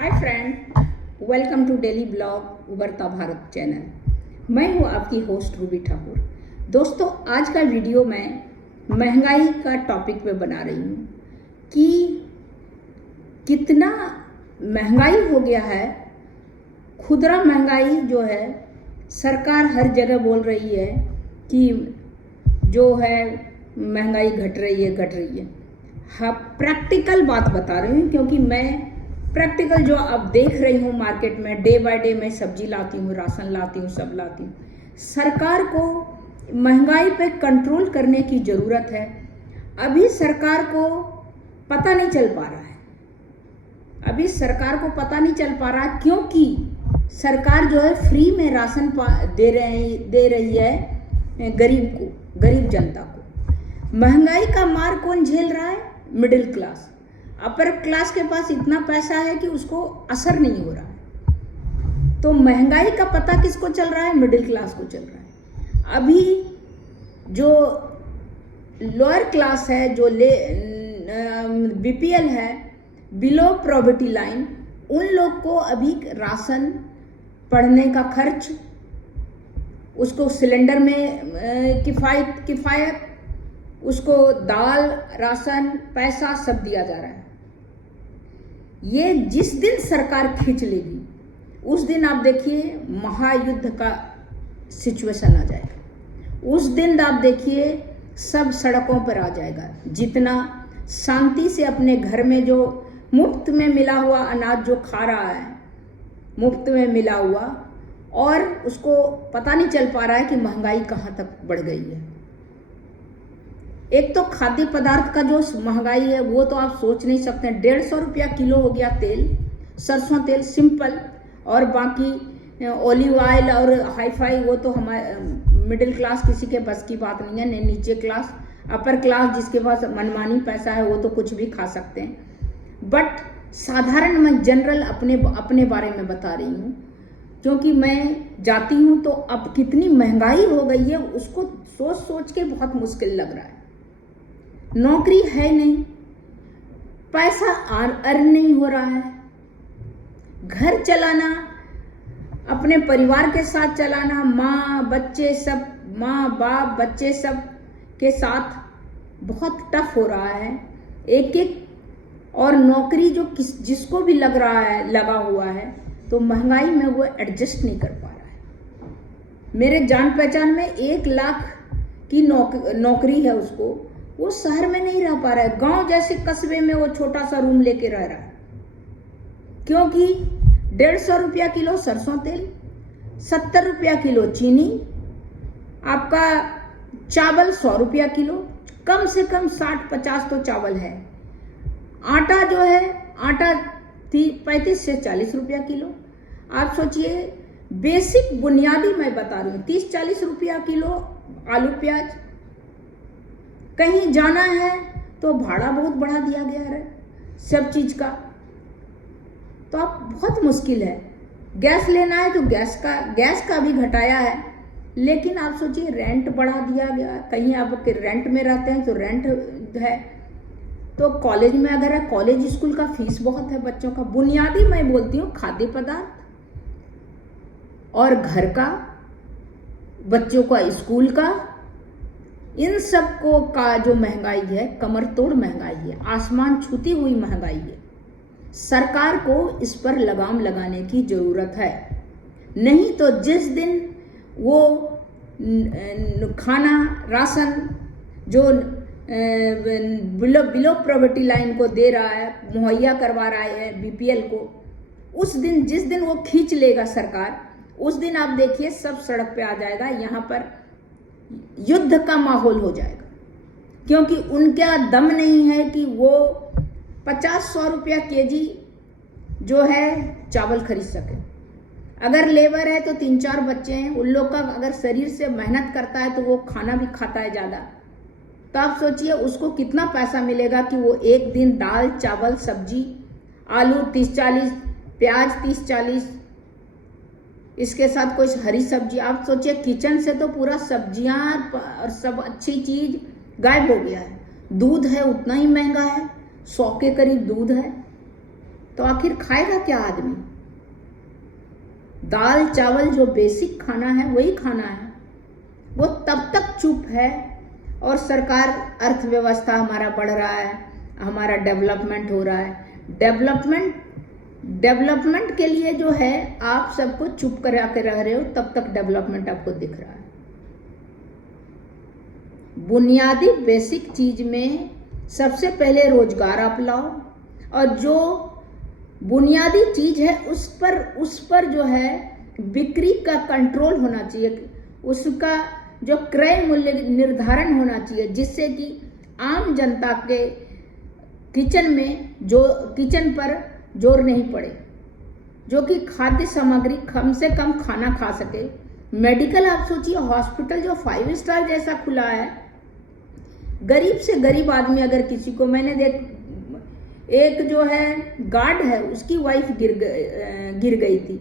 Hi friend, welcome to daily blog Ubarta Bharat channel. मैं हूँ आपकी होस्ट रूबी ठाकुर। दोस्तों, आज का वीडियो मैं महंगाई का टॉपिक पे बना रही हूँ कि कितना महंगाई हो गया है। खुदरा महंगाई जो है, सरकार हर जगह बोल रही है कि जो है महंगाई घट रही है। हाँ, प्रैक्टिकल बात बता रही हूँ क्योंकि मैं प्रैक्टिकल जो अब देख रही हूँ मार्केट में, डे बाय डे मैं सब्जी लाती हूँ, राशन लाती हूँ, सब लाती हूँ। सरकार को महंगाई पे कंट्रोल करने की ज़रूरत है। अभी सरकार को पता नहीं चल पा रहा है। नहीं चल पा रहा क्योंकि सरकार जो है फ्री में राशन दे रही है गरीब जनता को। महंगाई का मार कौन झेल रहा है? Middle class. अपर क्लास के पास इतना पैसा है कि उसको असर नहीं हो रहा है। तो महंगाई का पता किसको चल रहा है? मिडिल क्लास को चल रहा है। अभी जो लोअर क्लास है, जो बीपीएल है, बिलो पॉवर्टी लाइन, उन लोग को अभी राशन, पढ़ने का खर्च, उसको सिलेंडर में किफ़ायत, उसको दाल, राशन, पैसा सब दिया जा रहा है। ये जिस दिन सरकार खींच लेगी उस दिन आप देखिए महायुद्ध का सिचुएशन आ जाएगा। उस दिन आप देखिए सब सड़कों पर आ जाएगा। जितना शांति से अपने घर में जो मुफ्त में मिला हुआ अनाज जो खा रहा है, मुफ्त में मिला हुआ, और उसको पता नहीं चल पा रहा है कि महंगाई कहाँ तक बढ़ गई है। एक तो खाद्य पदार्थ का जो महंगाई है वो तो आप सोच नहीं सकते। 150 रुपया किलो हो गया तेल, सरसों तेल सिंपल, और बाकी ऑलिव ऑयल और हाईफाई वो तो हमारे मिडिल क्लास किसी के बस की बात नहीं है। नीचे क्लास, अपर क्लास जिसके पास मनमानी पैसा है वो तो कुछ भी खा सकते हैं। बट साधारण मैं जनरल अपने बारे में बता रही हूँ क्योंकि मैं जाती हूँ तो अब कितनी महंगाई हो गई है उसको सोच के बहुत मुश्किल लग रहा है। नौकरी है नहीं, पैसा अर्न नहीं हो रहा है, घर चलाना, अपने परिवार के साथ चलाना, माँ बाप बच्चे सब के साथ बहुत टफ हो रहा है। एक और नौकरी जो जिसको भी लगा हुआ है, तो महंगाई में वो एडजस्ट नहीं कर पा रहा है। मेरे जान पहचान में 1 लाख की नौकरी है उसको, वो शहर में नहीं रह पा रहा है। गांव जैसे कस्बे में वो छोटा सा रूम लेके रह रहा है क्योंकि 150 रुपया किलो सरसों तेल, 70 रुपया किलो चीनी, आपका चावल 100 रुपया किलो, कम से कम 60-50 तो चावल है। आटा जो है, आटा 35 से 40 रुपया किलो। आप सोचिए, बेसिक बुनियादी मैं बता रही हूँ, 30-40 रुपया किलो आलू प्याज। कहीं जाना है तो भाड़ा बहुत बढ़ा दिया गया है सब चीज का, तो आप बहुत मुश्किल है। गैस लेना है तो गैस का भी घटाया है, लेकिन आप सोचिए रेंट बढ़ा दिया गया। कहीं आप रेंट में रहते हैं तो रेंट है, तो कॉलेज में अगर है, कॉलेज स्कूल का फीस बहुत है बच्चों का। बुनियादी मैं बोलती हूँ खाद्य पदार्थ और घर का, बच्चों का स्कूल का, इन सब को का जो महंगाई है, कमर तोड़ महंगाई है, आसमान छूती हुई महंगाई है। सरकार को इस पर लगाम लगाने की जरूरत है। नहीं तो जिस दिन वो खाना, राशन जो बिलो पॉवर्टी लाइन को दे रहा है, मुहैया करवा रहा है बीपीएल को, उस दिन जिस दिन वो खींच लेगा सरकार, उस दिन आप देखिए सब सड़क पे आ जाएगा। यहाँ पर युद्ध का माहौल हो जाएगा क्योंकि उनका दम नहीं है कि वो 50-100 रुपया केजी जो है चावल खरीद सके। अगर लेबर है तो 3-4 बच्चे हैं, उन लोग का अगर शरीर से मेहनत करता है तो वो खाना भी खाता है ज़्यादा। तो आप सोचिए उसको कितना पैसा मिलेगा कि वो एक दिन दाल, चावल, सब्जी, आलू 30-40, प्याज 30-40, इसके साथ कोई हरी सब्जी। आप सोचिए किचन से तो पूरा सब्जियां और सब अच्छी चीज गायब हो गया है। दूध है उतना ही महंगा है, 100 के करीब दूध है। तो आखिर खाएगा क्या आदमी? दाल चावल जो बेसिक खाना है वही खाना है, वो तब तक चुप है। और सरकार, अर्थव्यवस्था हमारा बढ़ रहा है, हमारा डेवलपमेंट हो रहा है। डेवलपमेंट के लिए जो है आप सबको चुप करा के रह रहे हो, तब तक डेवलपमेंट आपको दिख रहा है। बुनियादी बेसिक चीज में सबसे पहले रोजगार आप लाओ, और जो बुनियादी चीज है उस पर जो है बिक्री का कंट्रोल होना चाहिए, उसका जो क्रय मूल्य निर्धारण होना चाहिए, जिससे कि आम जनता के किचन पर जोर नहीं पड़े, जो कि खाद्य सामग्री कम से कम खाना खा सके। मेडिकल आप सोचिए, हॉस्पिटल जो 5 स्टार जैसा खुला है, गरीब से गरीब आदमी अगर किसी को, मैंने एक जो है गार्ड है, उसकी वाइफ गिर गई थी।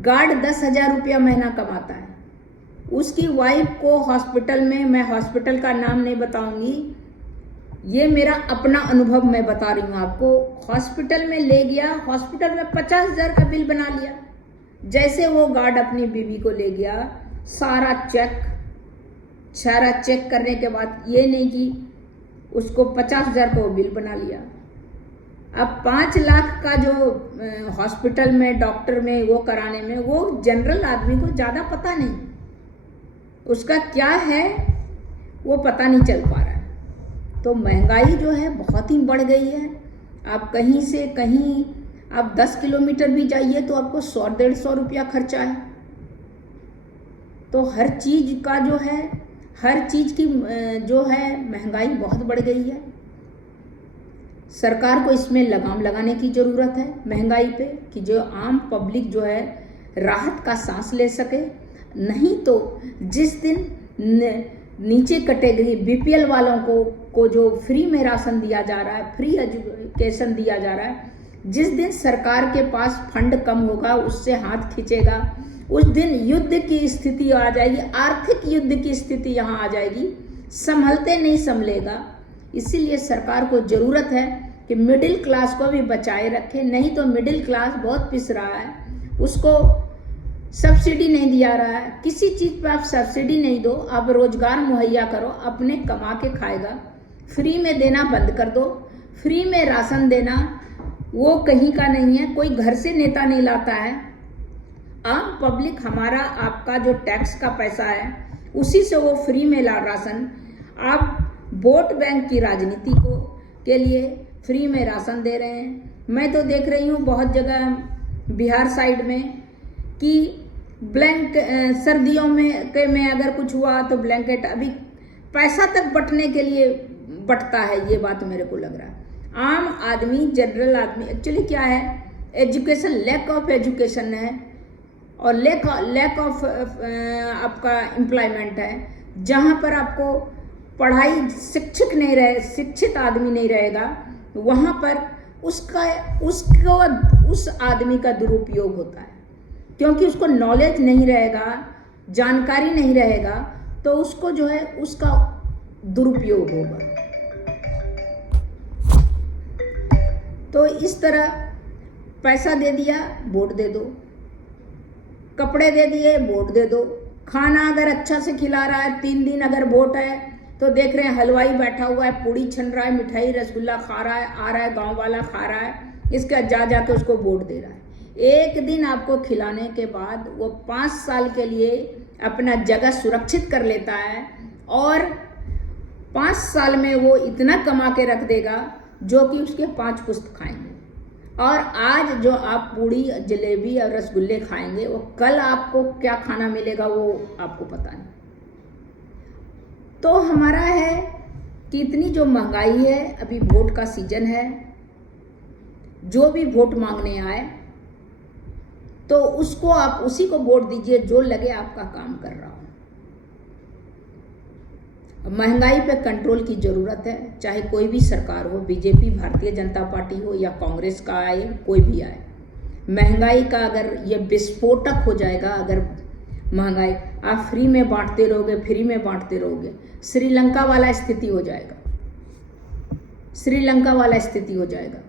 गार्ड 10,000 रुपया महीना कमाता है, उसकी वाइफ को हॉस्पिटल में, मैं हॉस्पिटल का नाम नहीं बताऊंगी, ये मेरा अपना अनुभव मैं बता रही हूँ आपको, हॉस्पिटल में ले गया, हॉस्पिटल में 50,000 का बिल बना लिया। जैसे वो गार्ड अपनी बीवी को ले गया, सारा चेक करने के बाद ये नहीं कि उसको 50,000 का वो बिल बना लिया। अब 5 लाख का जो हॉस्पिटल में, डॉक्टर में वो कराने में, वो जनरल आदमी को ज़्यादा पता नहीं, उसका क्या है वो पता नहीं चल पा रहा है। तो महंगाई जो है बहुत ही बढ़ गई है। आप कहीं से कहीं आप 10 किलोमीटर भी जाइए तो आपको 100-150 रुपया खर्चा है। तो हर चीज का जो है, हर चीज की जो है महंगाई बहुत बढ़ गई है। सरकार को इसमें लगाम लगाने की ज़रूरत है महंगाई पे, कि जो आम पब्लिक जो है राहत का सांस ले सके। नहीं तो जिस दिन नीचे कैटेगरी बीपीएल वालों को जो फ्री में राशन दिया जा रहा है, फ्री एजुकेशन दिया जा रहा है, जिस दिन सरकार के पास फंड कम होगा, उससे हाथ खींचेगा, उस दिन युद्ध की स्थिति आ जाएगी, आर्थिक युद्ध की स्थिति यहाँ आ जाएगी, संभलते नहीं संभलेगा। इसीलिए सरकार को ज़रूरत है कि मिडिल क्लास को भी बचाए रखे, नहीं तो मिडिल क्लास बहुत पिस रहा है, उसको सब्सिडी नहीं दिया रहा है। किसी चीज़ पे आप सब्सिडी नहीं दो, आप रोजगार मुहैया करो, अपने कमा के खाएगा। फ्री में देना बंद कर दो, फ्री में राशन देना वो कहीं का नहीं है, कोई घर से नेता नहीं लाता है। आम पब्लिक, हमारा आपका जो टैक्स का पैसा है उसी से वो फ्री में ला राशन। आप वोट बैंक की राजनीति के लिए फ्री में राशन दे रहे हैं। मैं तो देख रही हूँ बहुत जगह बिहार साइड में कि सर्दियों में अगर कुछ हुआ तो ब्लैंकेट, अभी पैसा तक बंटने के लिए बंटता है। ये बात मेरे को लग रहा है आम आदमी, जनरल आदमी, एक्चुअली क्या है, एजुकेशन, लैक ऑफ एजुकेशन है और लैक ऑफ आपका एम्प्लॉयमेंट है। जहाँ पर आपको पढ़ाई, शिक्षित आदमी नहीं रहेगा, वहाँ पर उस आदमी का दुरुपयोग होता है, क्योंकि उसको नॉलेज नहीं रहेगा, जानकारी नहीं रहेगा, तो उसको जो है उसका दुरुपयोग होगा। तो इस तरह पैसा दे दिया, वोट दे दो, कपड़े दे दिए, वोट दे दो, खाना अगर अच्छा से खिला रहा है, 3 दिन अगर वोट है तो देख रहे हैं हलवाई बैठा हुआ है, पूड़ी छन रहा है, मिठाई रसगुल्ला खा रहा है, आ रहा है गांव वाला खा रहा है, इसका जाके उसको वोट दे रहा है। एक दिन आपको खिलाने के बाद वो 5 साल के लिए अपना जगह सुरक्षित कर लेता है और 5 साल में वो इतना कमा के रख देगा जो कि उसके 5 पुश्त खाएंगे। और आज जो आप पूड़ी, जलेबी और रसगुल्ले खाएंगे, वो कल आपको क्या खाना मिलेगा वो आपको पता नहीं। तो हमारा है कि इतनी जो महंगाई है, अभी वोट का सीजन है, जो भी वोट मांगने आए तो उसको आप उसी को वोट दीजिए जो लगे आपका काम कर रहा हो। महंगाई पे कंट्रोल की ज़रूरत है, चाहे कोई भी सरकार हो, बीजेपी, भारतीय जनता पार्टी हो या कांग्रेस का आए, कोई भी आए। महंगाई का अगर ये विस्फोटक हो जाएगा, अगर महंगाई आप फ्री में बांटते रहोगे, श्रीलंका वाला स्थिति हो जाएगा,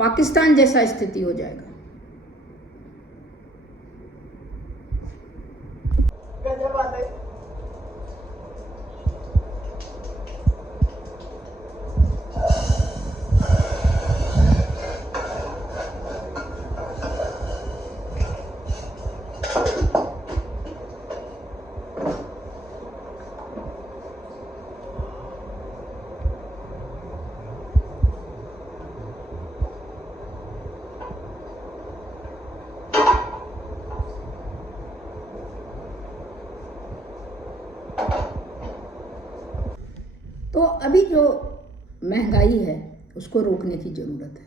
पाकिस्तान जैसा स्थिति हो जाएगा। तो अभी जो महंगाई है उसको रोकने की ज़रूरत है।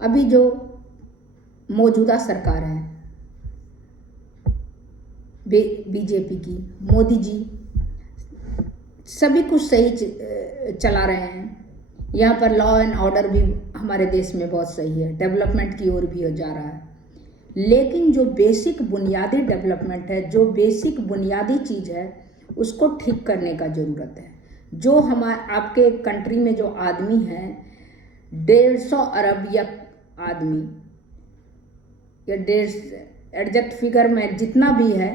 अभी जो मौजूदा सरकार है बीजेपी की, मोदी जी सभी कुछ सही चला रहे हैं। यहाँ पर लॉ एंड ऑर्डर भी हमारे देश में बहुत सही है, डेवलपमेंट की ओर भी जा रहा है। लेकिन जो बेसिक बुनियादी डेवलपमेंट है, जो बेसिक बुनियादी चीज़ है, उसको ठीक करने का ज़रूरत है। जो हमारे आपके कंट्री में जो आदमी है 150 अरब या आदमी या 150 एग्जैक्ट फिगर में जितना भी है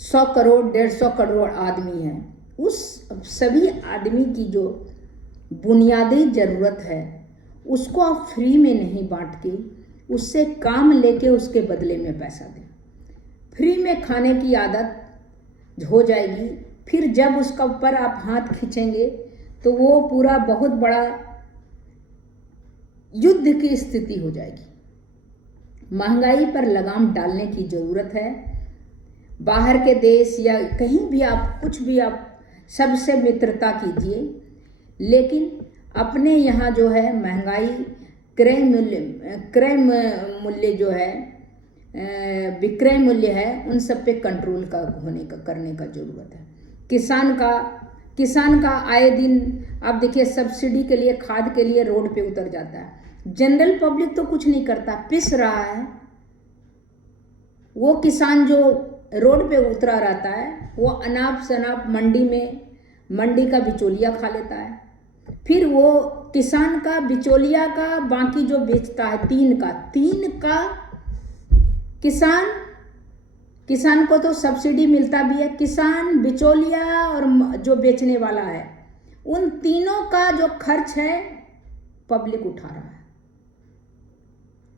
100 करोड़ 150 करोड़ आदमी है, उस सभी आदमी की जो बुनियादी ज़रूरत है उसको आप फ्री में नहीं बांट के उससे काम लेके उसके बदले में पैसा दें। फ्री में खाने की आदत हो जाएगी, फिर जब उसका ऊपर आप हाथ खींचेंगे तो वो पूरा बहुत बड़ा युद्ध की स्थिति हो जाएगी। महंगाई पर लगाम डालने की ज़रूरत है। बाहर के देश या कहीं भी आप कुछ भी आप सबसे मित्रता कीजिए, लेकिन अपने यहाँ जो है महंगाई क्रय मूल्य जो है विक्रय मूल्य है उन सब पे कंट्रोल करने का ज़रूरत है। किसान का आए दिन आप देखिए सब्सिडी के लिए खाद के लिए रोड पे उतर जाता है। जनरल पब्लिक तो कुछ नहीं करता, पिस रहा है। वो किसान जो रोड पे उतरा रहता है वो अनाप शनाप मंडी का बिचौलिया खा लेता है। फिर वो किसान का बिचौलिया का बाकी जो बेचता है तीन का किसान को तो सब्सिडी मिलता भी है। किसान, बिचौलिया और जो बेचने वाला है, उन तीनों का जो खर्च है पब्लिक उठा रहा है।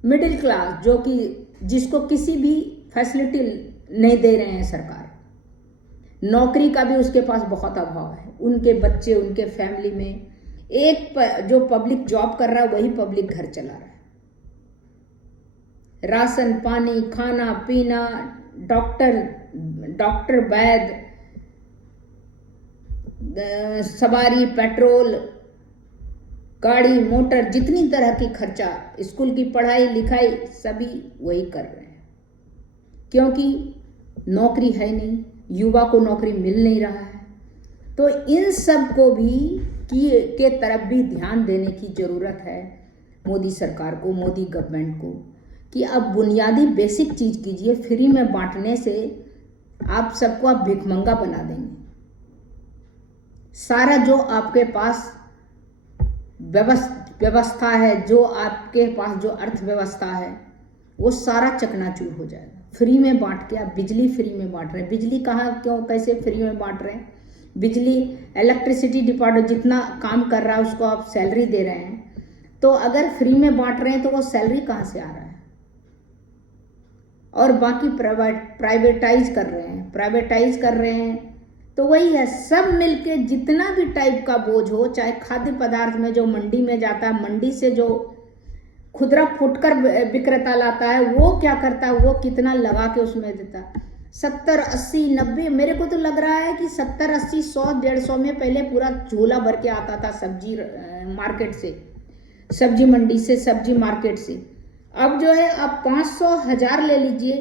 मिडिल क्लास जो कि जिसको किसी भी फैसिलिटी नहीं दे रहे हैं सरकार, नौकरी का भी उसके पास बहुत अभाव है। उनके बच्चे, उनके फैमिली में एक जो पब्लिक जॉब कर रहा है वही पब्लिक घर चला रहा है। राशन पानी, खाना पीना, डॉक्टर वैद्य, सवारी, पेट्रोल, गाड़ी मोटर, जितनी तरह की खर्चा, स्कूल की पढ़ाई लिखाई सभी वही कर रहे हैं। क्योंकि नौकरी है नहीं, युवा को नौकरी मिल नहीं रहा है। तो इन सब को भी के तरफ भी ध्यान देने की ज़रूरत है मोदी सरकार को, मोदी गवर्नमेंट को, कि आप बुनियादी बेसिक चीज़ कीजिए। फ्री में बांटने से आप सबको आप भिखमंगा बना देंगे। सारा जो आपके पास व्यवस्था है, जो आपके पास जो अर्थव्यवस्था है, वो सारा चकनाचूर हो जाएगा। फ्री में बांट के आप बिजली फ्री में बांट रहे हैं। बिजली कहाँ क्यों कैसे फ्री में बांट रहे हैं? बिजली इलेक्ट्रिसिटी डिपार्टमेंट जितना काम कर रहा है उसको आप सैलरी दे रहे हैं। तो अगर फ्री में बांट रहे हैं तो वो सैलरी कहाँ से आ रहा है? और बाकी प्राइवेटाइज कर रहे हैं। तो वही है, सब मिलके जितना भी टाइप का बोझ हो, चाहे खाद्य पदार्थ में जो मंडी में जाता है, मंडी से जो खुदरा फुटकर विक्रेता लाता है, वो क्या करता है, वो कितना लगा के उसमें देता है। 70, 80, 90, मेरे को तो लग रहा है कि 70, 80, 100, 150 में पहले पूरा झोला भर के आता था सब्जी मार्केट से, सब्जी मंडी से, सब्जी मार्केट से। अब जो है आप 500, 1000 ले लीजिए।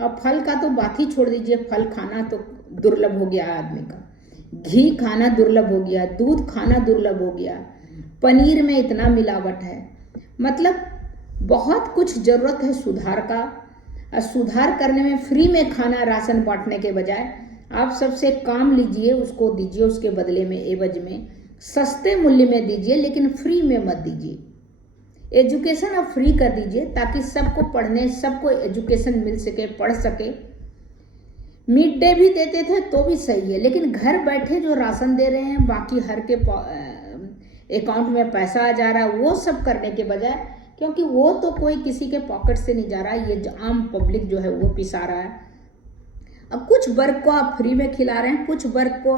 अब फल का तो बात ही छोड़ दीजिए, फल खाना तो दुर्लभ हो गया आदमी का। घी खाना दुर्लभ हो गया, दूध खाना दुर्लभ हो गया, पनीर में इतना मिलावट है। मतलब बहुत कुछ ज़रूरत है सुधार का। और सुधार करने में फ्री में खाना राशन बांटने के बजाय आप सबसे काम लीजिए, उसको दीजिए, उसके बदले में एवज में सस्ते मूल्य में दीजिए, लेकिन फ्री में मत दीजिए। एजुकेशन आप फ्री कर दीजिए ताकि सबको पढ़ने, सबको एजुकेशन मिल सके, पढ़ सके। मिड डे भी देते थे तो भी सही है, लेकिन घर बैठे जो राशन दे रहे हैं, बाकी हर के अकाउंट में पैसा आ जा रहा है, वो सब करने के बजाय, क्योंकि वो तो कोई किसी के पॉकेट से नहीं जा रहा है, ये आम पब्लिक जो है वो पिसा रहा है। अब कुछ वर्ग को आप फ्री में खिला रहे हैं, कुछ वर्ग को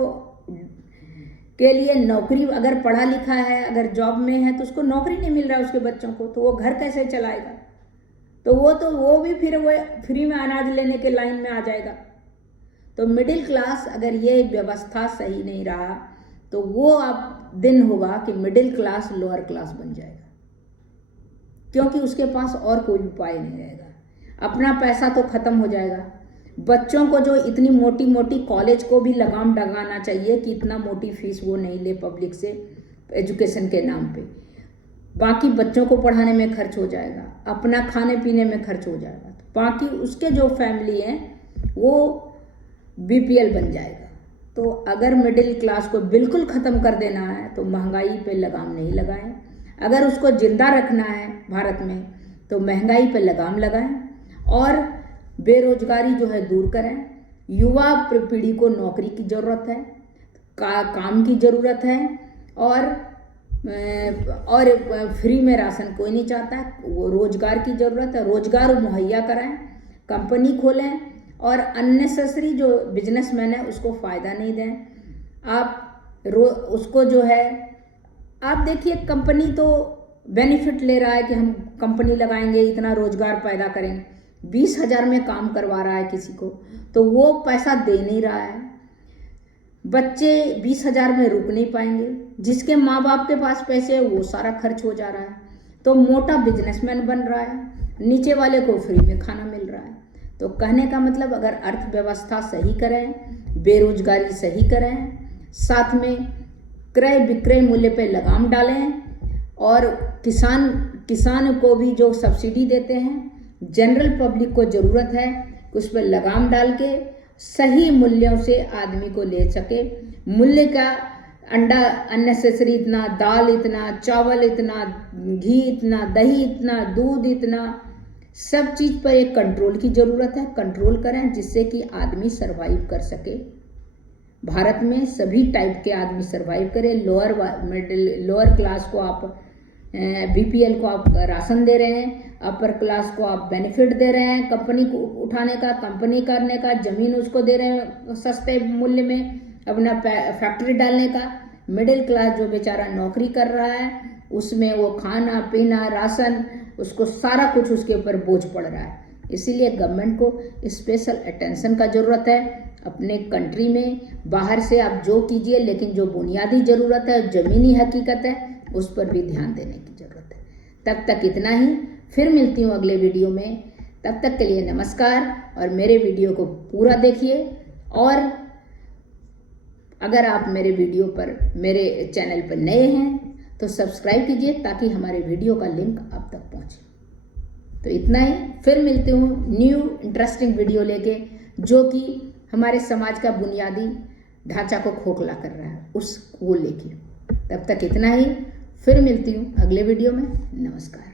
के लिए नौकरी, अगर पढ़ा लिखा है, अगर जॉब में है तो उसको नौकरी नहीं मिल रहा है उसके बच्चों को, तो वो घर कैसे चलाएगा? तो वो भी फिर वो फ्री में अनाज लेने के लाइन में आ जाएगा। तो मिडिल क्लास, अगर ये व्यवस्था सही नहीं रहा तो वो अब दिन होगा कि मिडिल क्लास लोअर क्लास बन जाएगा, क्योंकि उसके पास और कोई उपाय नहीं रहेगा। अपना पैसा तो खत्म हो जाएगा। बच्चों को जो इतनी मोटी मोटी कॉलेज को भी लगाम लगाना चाहिए कि इतना मोटी फीस वो नहीं ले पब्लिक से एजुकेशन के नाम पे, बाकी बच्चों को पढ़ाने में खर्च हो जाएगा, अपना खाने पीने में खर्च हो जाएगा, तो बाकी उसके जो फैमिली है वो बीपीएल बन जाएगा। तो अगर मिडिल क्लास को बिल्कुल ख़त्म कर देना है तो महंगाई पे लगाम नहीं लगाएं। अगर उसको जिंदा रखना है भारत में तो महंगाई पे लगाम लगाएं और बेरोजगारी जो है दूर करें। युवा पीढ़ी को नौकरी की ज़रूरत है, काम की ज़रूरत है, और फ्री में राशन कोई नहीं चाहता है, वो रोजगार की ज़रूरत है। रोजगार मुहैया कराएं, कंपनी खोलें, और अननेसेसरी जो बिजनेसमैन है उसको फ़ायदा नहीं दें। आप उसको जो है, आप देखिए कंपनी तो बेनिफिट ले रहा है कि हम कंपनी लगाएंगे, इतना रोजगार पैदा करेंगे, 20,000 में काम करवा रहा है किसी को, तो वो पैसा दे नहीं रहा है। बच्चे 20,000 में रुक नहीं पाएंगे, जिसके माँ बाप के पास पैसे है वो सारा खर्च हो जा रहा है, तो मोटा बिजनेसमैन बन रहा है, नीचे वाले को फ्री में खाना मिल रहा है। तो कहने का मतलब, अगर अर्थव्यवस्था सही करें, बेरोजगारी सही करें, साथ में क्रय विक्रय मूल्य पे लगाम डालें, और किसान को भी जो सब्सिडी देते हैं, जनरल पब्लिक को ज़रूरत है कि उस पर लगाम डाल के सही मूल्यों से आदमी को ले सके। मूल्य का अंडा अननेसेसरी इतना, दाल इतना, चावल इतना, घी इतना, दही इतना, दूध इतना, सब चीज़ पर एक कंट्रोल की ज़रूरत है। कंट्रोल करें जिससे कि आदमी सरवाइव कर सके। भारत में सभी टाइप के आदमी सरवाइव करें। लोअर क्लास को आप बीपीएल को आप राशन दे रहे हैं, अपर क्लास को आप बेनिफिट दे रहे हैं, कंपनी को उठाने का, कंपनी करने का, ज़मीन उसको दे रहे हैं सस्ते मूल्य में, अपना फैक्ट्री डालने का। मिडिल क्लास जो बेचारा नौकरी कर रहा है, उसमें वो खाना पीना, राशन, उसको सारा कुछ उसके ऊपर बोझ पड़ रहा है। इसीलिए गवर्नमेंट को स्पेशल अटेंशन का ज़रूरत है अपने कंट्री में। बाहर से आप जो कीजिए, लेकिन जो बुनियादी ज़रूरत है, ज़मीनी हकीकत है, उस पर भी ध्यान देने की ज़रूरत है। तब तक इतना ही, फिर मिलती हूँ अगले वीडियो में। तब तक के लिए नमस्कार, और मेरे वीडियो को पूरा देखिए। और अगर आप मेरे वीडियो पर, मेरे चैनल पर नए हैं तो सब्सक्राइब कीजिए ताकि हमारे वीडियो का लिंक आप तक पहुंचे। तो इतना ही, फिर मिलती हूँ न्यू इंटरेस्टिंग वीडियो लेके, जो कि हमारे समाज का बुनियादी ढांचा को खोखला कर रहा है, उसको लेके। तब तक इतना ही, फिर मिलती हूँ अगले वीडियो में। नमस्कार।